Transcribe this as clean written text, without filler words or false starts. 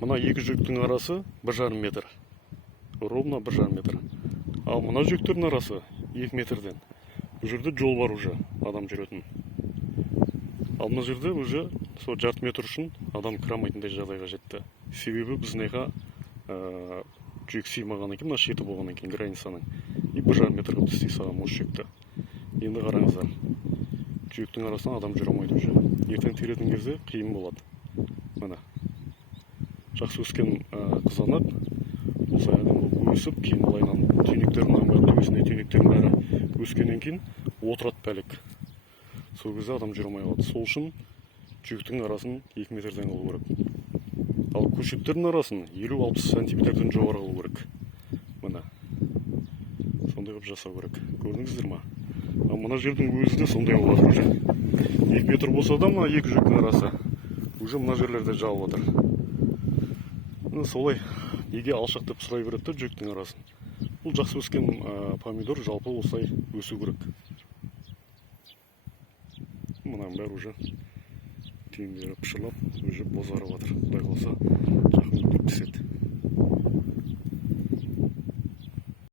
Мына екі жүктің арасы 1,5 метр. Ровно 1,5 метр. Ал мына жүктердің арасы 2 метрден. Бұл жерде жол бар уже, адам жүретін. Ал мына жерде уже сол жарты метр үшін адам кіре алмайтындай жағдайға жетті. Себебі біздің жүк сыймаған екен, мына шеті болған екен границаның. И 1,5 метр қылып істей салған осы жүкті. Енді қараңыздар. Жүктің арасынан адам жүре алмайды уже. Ертең теретін кезде қиын болады. Мына жақсы өскен қызанақ осы әдемі өсіп, кейін былайынан түйнектерінің бәрі, төбесінде түйнектердің бәрі өскеннен кейін отырады пәлек. Сол кезде адам жүре алмай қалады. Сол үшін жүктің арасын 2 метрден қылу керек. Ал көшеттердің арасын 50-60 сантиметрден жоғары қылу керек. Мына сондай қылып жасау керек. Көрдіңіздер ма? Ал мына жердің өзі де сондай болады уже. 2 метр болса да мына екі жүктің арасы уже мына жерлерде жауып отыр. Солай неге алшақ деп сұрай береді жүктің арасын. Бұл жақсы өскен помидор жалпы осылай өсу керек. Мұның бәрі уже түйіндері пішірлап, уже бозарып жатыр. Құдай қаласа жақын күтіп піседі.